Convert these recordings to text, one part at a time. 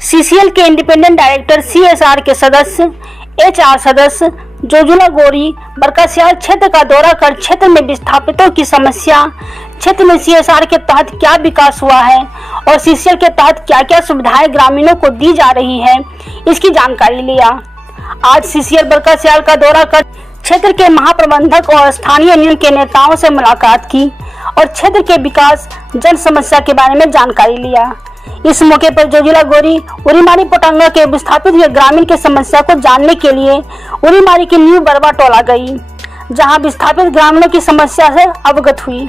CCL के independent director CSR के सदस्य एचआर सदस्य जोजुला गोरी बरकासियाल क्षेत्र का दौरा कर क्षेत्र में विस्थापितों की समस्या, क्षेत्र में सीएसआर के तहत क्या विकास हुआ है और सीसीएल के तहत क्या क्या सुविधाएं ग्रामीणों को दी जा रही है, इसकी जानकारी लिया। आज सीसीएल बरकासियाल का दौरा कर क्षेत्र के महाप्रबंधक और स्थानीय यूनियन के नेताओं से मुलाकात की और क्षेत्र के विकास जन समस्या के बारे में जानकारी लिया। इस मौके पर जोजुला गोरी उरीमारी पोटांगा के विस्थापित हुए ग्रामीण की समस्या को जानने के लिए उरीमारी की न्यू बरवा टोला गई, जहां विस्थापित ग्रामीणों की समस्या से अवगत हुई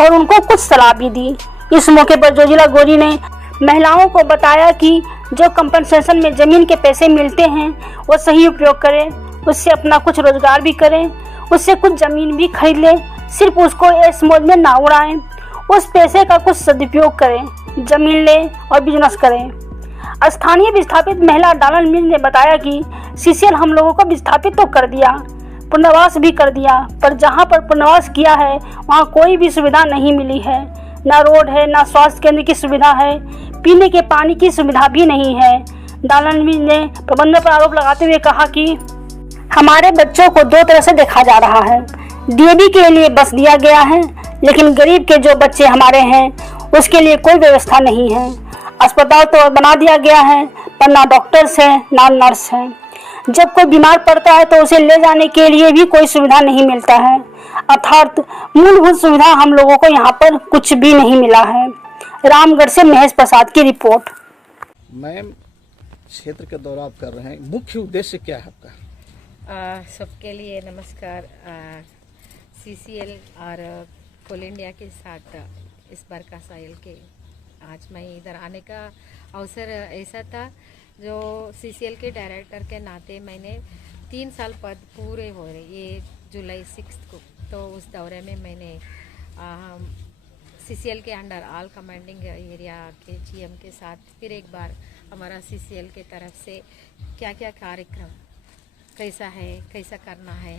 और उनको कुछ सलाह भी दी। इस मौके पर जोजुला गोरी ने महिलाओं को बताया कि जो कंपनसेशन में जमीन के पैसे मिलते हैं वो सही उपयोग करें, उससे अपना कुछ रोजगार भी करें, उससे कुछ जमीन भी खरीद लें, सिर्फ उसको ऐश मौज में ना उड़ाएं, उस पैसे का कुछ सदुपयोग करें, जमीन लें और बिजनेस करें। स्थानीय विस्थापित महिला डालन मिल ने बताया कि सीसीएल हम लोगों को विस्थापित तो कर दिया, पुनर्वास भी कर दिया, पर जहां पर पुनर्वास किया है वहां कोई भी सुविधा नहीं मिली है, ना रोड है, ना स्वास्थ्य केंद्र की सुविधा है, पीने के पानी की सुविधा भी नहीं है। डालन मिल ने प्रबंधन पर आरोप लगाते हुए कहा कि हमारे बच्चों को दो तरह से देखा जा रहा है, डीएवी के लिए बस दिया गया है, लेकिन गरीब के जो बच्चे हमारे हैं उसके लिए कोई व्यवस्था नहीं है। अस्पताल तो बना दिया गया है, पर ना डॉक्टर्स हैं ना नर्स हैं। जब कोई बीमार पड़ता है तो उसे ले जाने के लिए भी कोई सुविधा नहीं मिलता है, अर्थात मूलभूत सुविधा हम लोगों को यहाँ पर कुछ भी नहीं मिला है। रामगढ़ से महेश प्रसाद की रिपोर्ट। मैम, क्षेत्र के दौरा आप कर रहे हैं, मुख्य उद्देश्य क्या है आपका? सबके लिए नमस्कार। सीसीएल और कोल इंडिया के साथ इस बरकासियाल के आज मैं इधर आने का अवसर ऐसा था, जो सीसीएल के डायरेक्टर के नाते मैंने 3 साल पद पूरे हो रहे, ये जुलाई 6 को, तो उस दौरे में मैंने सीसीएल के अंडर ऑल कमांडिंग एरिया के जीएम के साथ फिर एक बार हमारा सीसीएल के तरफ से क्या क्या कार्यक्रम कैसा है, कैसा करना है,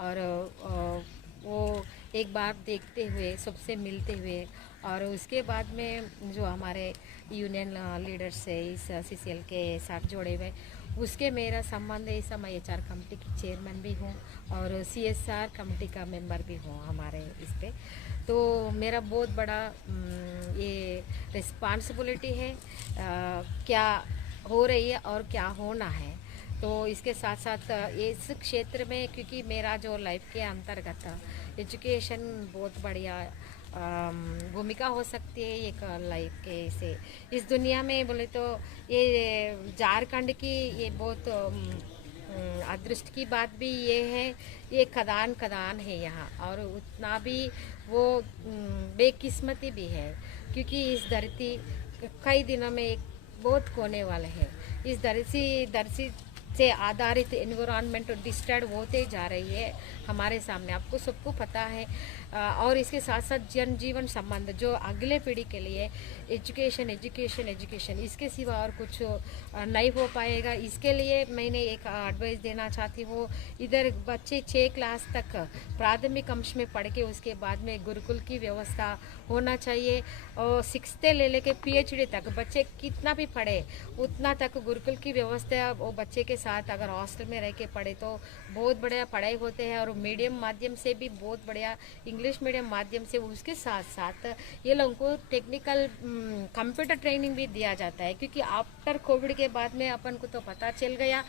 और वो एक बार देखते हुए सबसे मिलते हुए, और उसके बाद में जो हमारे यूनियन लीडर्स है इस सीसीएल के साथ जोड़े हुए, उसके मेरा संबंध है। इस मैं एचआर कमेटी की चेयरमैन भी हूँ और सीएसआर कमेटी का मेंबर भी हूँ हमारे इस पे, तो मेरा बहुत बड़ा ये रिस्पॉन्सिबिलिटी है क्या हो रही है और क्या होना है। तो इसके साथ साथ इस क्षेत्र में, क्योंकि मेरा जो लाइफ के अंतर्गत एजुकेशन बहुत बढ़िया भूमिका हो सकती है एक लाइफ के से इस दुनिया में बोले तो ये झारखंड की ये बहुत अदृष्ट की बात भी ये है, ये खदान है यहाँ, और उतना भी वो बेकिस्मती भी है, क्योंकि इस धरती कई दिनों में एक बहुत कोने वाले हैं। इस धरती से आधारित एनवायरनमेंट डिस्ट्रॉय होते जा रही है हमारे सामने, आपको सबको पता है। और इसके साथ साथ जनजीवन संबंध जो अगले पीढ़ी के लिए एजुकेशन इसके सिवा और कुछ नहीं हो पाएगा। इसके लिए मैंने एक एडवाइस देना चाहती हूँ, इधर बच्चे 6 क्लास तक प्राथमिक अंश में पढ़ के उसके बाद में गुरुकुल की व्यवस्था होना चाहिए, और 6th ले लेके PhD तक बच्चे कितना भी पढ़े उतना तक गुरुकुल की व्यवस्था, वो बच्चे के साथ अगर हॉस्टल में रह के पढ़े तो बहुत बढ़िया पढ़ाई होते हैं, और मीडियम माध्यम से भी बहुत बढ़िया इंग्लिश मीडियम माध्यम से, उसके साथ साथ ये लोगों को टेक्निकल कंप्यूटर ट्रेनिंग भी दिया जाता है, क्योंकि आफ्टर कोविड के बाद में अपन को तो पता चल गया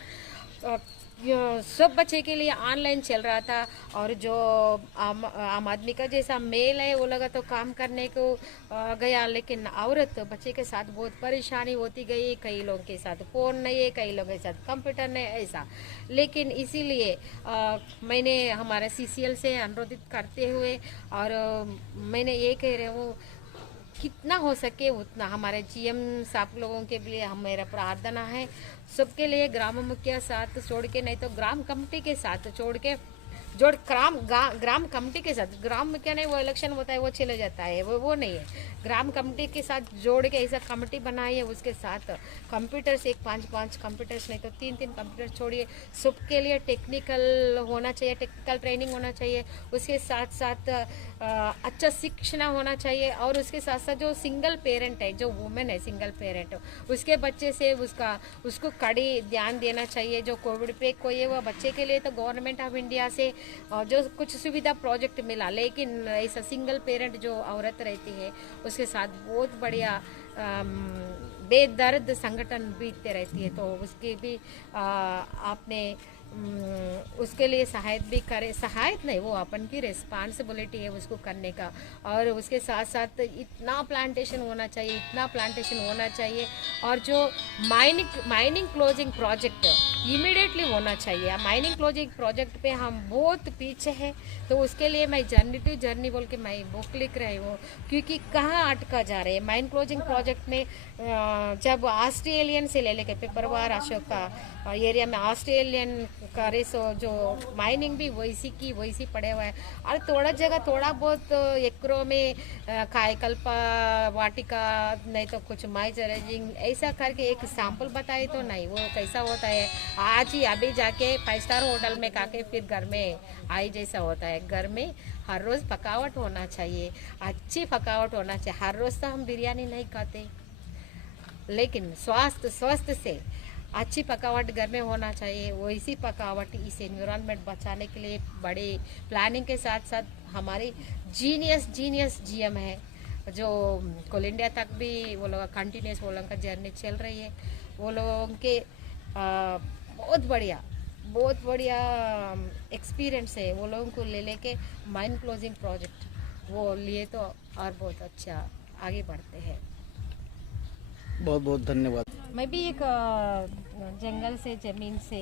सब बच्चे के लिए ऑनलाइन चल रहा था, और जो आम आदमी का जैसा मेल है वो लगा तो काम करने को गया, लेकिन औरत बच्चे के साथ बहुत परेशानी होती गई। कई लोगों के साथ फ़ोन नहीं है, कई लोगों के साथ कंप्यूटर नहीं, ऐसा। लेकिन इसीलिए मैंने हमारे सीसीएल से अनुरोधित करते हुए, और मैंने ये कह रही हूँ कितना हो सके उतना हमारे जीएम साहब लोगों के लिए मेरा प्रार्थना है, सबके लिए ग्राम मुखिया साथ छोड़ के, नहीं तो ग्राम कमेटी के साथ छोड़ के जो ग्राम कमेटी के साथ, ग्राम में क्या नहीं वो इलेक्शन होता है वो चले जाता है, वो नहीं है। ग्राम कमेटी के साथ जोड़ के ऐसा कमेटी बनाई है, उसके साथ कंप्यूटर्स एक 5 कंप्यूटर्स नहीं तो 3 कंप्यूटर छोड़िए, सबके लिए टेक्निकल होना चाहिए, टेक्निकल ट्रेनिंग होना चाहिए, उसके साथ साथ अच्छा शिक्षण होना चाहिए, और उसके साथ साथ जो सिंगल पेरेंट है, जो वुमेन है सिंगल पेरेंट, उसके बच्चे से उसको कड़ी ध्यान देना चाहिए। जो कोविड पे कोई है वो बच्चे के लिए तो गवर्नमेंट ऑफ इंडिया से जो कुछ सुविधा प्रोजेक्ट मिला, लेकिन ऐसा सिंगल पेरेंट जो औरत रहती है उसके साथ बहुत बढ़िया बेदर्द संगठन बीतते रहती है, तो उसकी भी आपने उसके लिए सहायता भी करे, सहायता नहीं वो अपन की रिस्पॉन्सिबिलिटी है उसको करने का। और उसके साथ साथ इतना प्लांटेशन होना चाहिए, और जो माइनिंग क्लोजिंग प्रोजेक्ट इमीडिएटली होना चाहिए। माइनिंग क्लोजिंग प्रोजेक्ट पे हम बहुत पीछे हैं, तो उसके लिए मैं जर्नी टू जर्नी बोल के मैं बुक लिख रही हूँ, क्योंकि कहाँ अटका जा रहे हैं। माइन क्लोजिंग प्रोजेक्ट में जब ऑस्ट्रेलियन से ले लेके पेपरवार अशोक का एरिया में ऑस्ट्रेलियन करे, सो जो माइनिंग भी वैसी पड़े हुआ है, और थोड़ा जगह थोड़ा बहुत एकरों में कायकल्प वाटिका नहीं तो कुछ माई चरेजिंग ऐसा करके एक सैंपल बताए तो नहीं, वो कैसा होता है आज ही अभी जाके 5 स्टार होटल में खाके फिर घर में आई जैसा होता है। घर में हर रोज़ पकावट होना चाहिए, अच्छी पकावट होना चाहिए। हर रोज़ तो हम बिरयानी नहीं खाते, लेकिन स्वस्थ से अच्छी पकावट घर में होना चाहिए। वैसी पकावट इस एनवायरनमेंट बचाने के लिए बड़े प्लानिंग के साथ साथ हमारी जीनियस जीएम है, जो कोल इंडिया तक भी वो लोग कंटिन्यूस वो लोगों का जर्नी चल रही है। वो लोगों के बहुत बढ़िया एक्सपीरियंस है। वो लोगों को ले लेके माइन क्लोजिंग प्रोजेक्ट वो लिए तो और बहुत अच्छा आगे बढ़ते हैं। बहुत बहुत धन्यवाद। मैं भी एक जंगल से ज़मीन से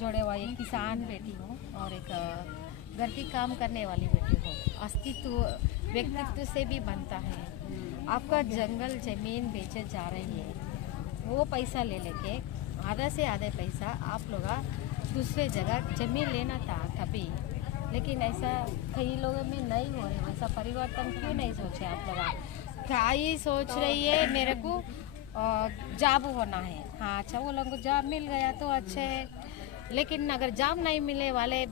जुड़े हुआ एक किसान बेटी हूँ, और एक घर की काम करने वाली बेटी हूँ। अस्तित्व व्यक्तित्व से भी बनता है। आपका जंगल ज़मीन बेचे जा रही है, वो पैसा ले लेके आधा से आधे पैसा आप लोग दूसरे जगह ज़मीन लेना था तभी, लेकिन ऐसा कई लोगों में नहीं हो रहा। वैसा परिवर्तन क्यों नहीं सोचे आप लोग? क्या ही सोच रही है मेरे को जॉब होना है। हाँ अच्छा, वो लोगों को जॉब मिल गया तो अच्छे है, लेकिन अगर जॉब नहीं मिले वाले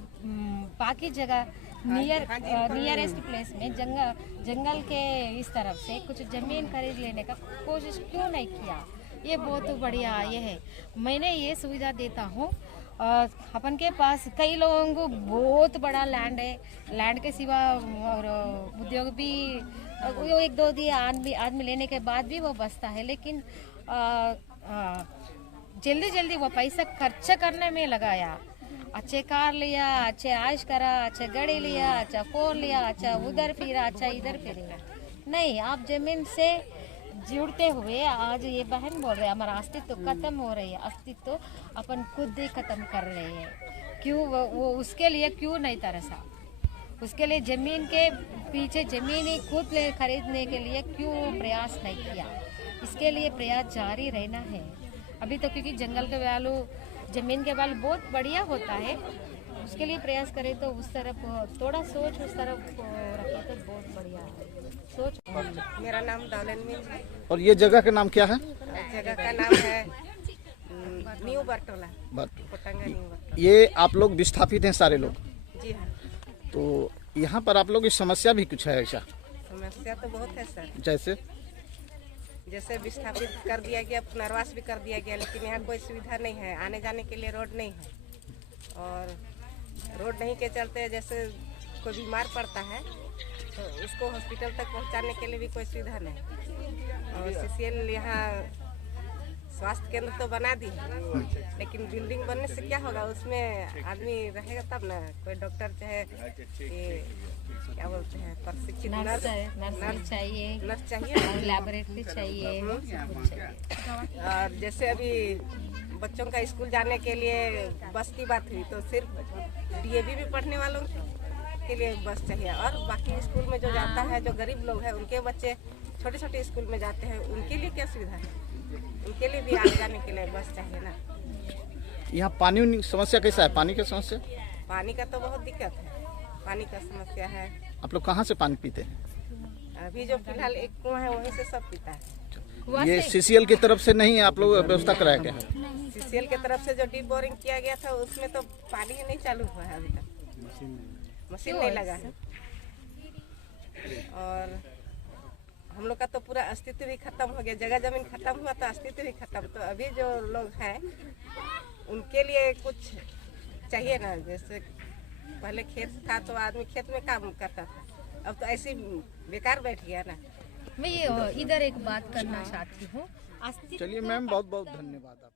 बाकी जगह नियरेस्ट प्लेस में जंगल के इस तरफ से कुछ ज़मीन खरीद लेने का कोशिश क्यों नहीं किया? ये बहुत बढ़िया ये है। मैंने ये सुविधा देता हूँ। अपन के पास कई लोगों को बहुत बड़ा लैंड है, लैंड के सिवा और उद्योग भी वो 1-2 दिन आदमी लेने के बाद भी वो बचता है, लेकिन जल्दी वो पैसा खर्च करने में लगाया। अच्छे कार लिया, अच्छे आयश करा, अच्छे गाड़ी लिया, अच्छा फोन लिया, अच्छा उधर फिरा, अच्छा इधर फिरेगा नहीं। आप जमीन से जुड़ते हुए आज ये बहन बोल रहे हैं हमारा अस्तित्व खत्म हो रही है। अस्तित्व अपन खुद ही खत्म कर रहे हैं। क्यों वो उसके लिए क्यों नहीं तरसा? उसके लिए ज़मीन के पीछे ज़मीन ही खुद खरीदने के लिए क्यों प्रयास नहीं किया? इसके लिए प्रयास जारी रहना है अभी तो, क्योंकि जंगल के वैल्यू ज़मीन के वैल्यू बहुत बढ़िया होता है। उसके लिए प्रयास करें तो उस तरफ थोड़ा सोच उस तरफ रखे तो बहुत बढ़िया सोच। मेरा नाम दालन मीन है। और ये जगह का नाम क्या है? जगह का नाम है न्यू बरटोला, कोटंगा न्यू बरटोला। ये आप लोग विस्थापित हैं सारे लोग? जी हाँ। तो यहाँ पर आप लोग की समस्या भी कुछ है ऐसा? समस्या तो बहुत है सर। जैसे विस्थापित कर दिया गया, पुनर्वास भी कर दिया गया, लेकिन यहाँ कोई सुविधा नहीं है। आने जाने के लिए रोड नहीं है, और रोड नहीं के चलते जैसे कोई बीमार पड़ता है तो उसको हॉस्पिटल तक पहुँचाने के लिए भी कोई सुविधा नहीं। और सीसीएल यहाँ स्वास्थ्य केंद्र तो बना दी है, लेकिन बिल्डिंग बनने से क्या होगा? उसमें आदमी रहेगा तब ना। कोई डॉक्टर चाहे क्या बोलते हैं प्रशिक्षित नर्स चाहिए, लैबोरेटरी चाहिए। और जैसे अभी बच्चों का स्कूल जाने के लिए बस की बात हुई तो सिर्फ डीएवी भी पढ़ने वालों के लिए बस चाहिए, और बाकी स्कूल में जो जाता है, जो गरीब लोग हैं, उनके बच्चे छोटे स्कूल में जाते हैं, उनके लिए क्या सुविधा है? उनके लिए भी आने जाने के लिए बस चाहिए ना। यहाँ पानी समस्या कैसा है? पानी की समस्या पानी का तो बहुत दिक्कत है, पानी का समस्या है। आप लोग कहाँ से पानी पीते हैं? अभी जो फिलहाल एक कुआं है वहीं से सब पीता है। ये सीसीएल की तरफ से नहीं, आप लोग व्यवस्था कराया गया? सीसीएल की तरफ से जो डीप बोरिंग किया गया था उसमें तो पानी ही नहीं चालू हुआ है अभी तक, मशीन नहीं लगा है। और हम लोग का तो पूरा अस्तित्व भी खत्म हो गया, जगह जमीन खत्म हुआ तो अस्तित्व भी खत्म। तो अभी जो लोग हैं उनके लिए कुछ चाहिए ना, जैसे पहले खेत था तो आदमी खेत में काम करता था, अब तो ऐसे बेकार बैठ गया ना। मैं ये इधर एक बात करना चाहती हूँ। चलिए मैम, बहुत बहुत धन्यवाद आप।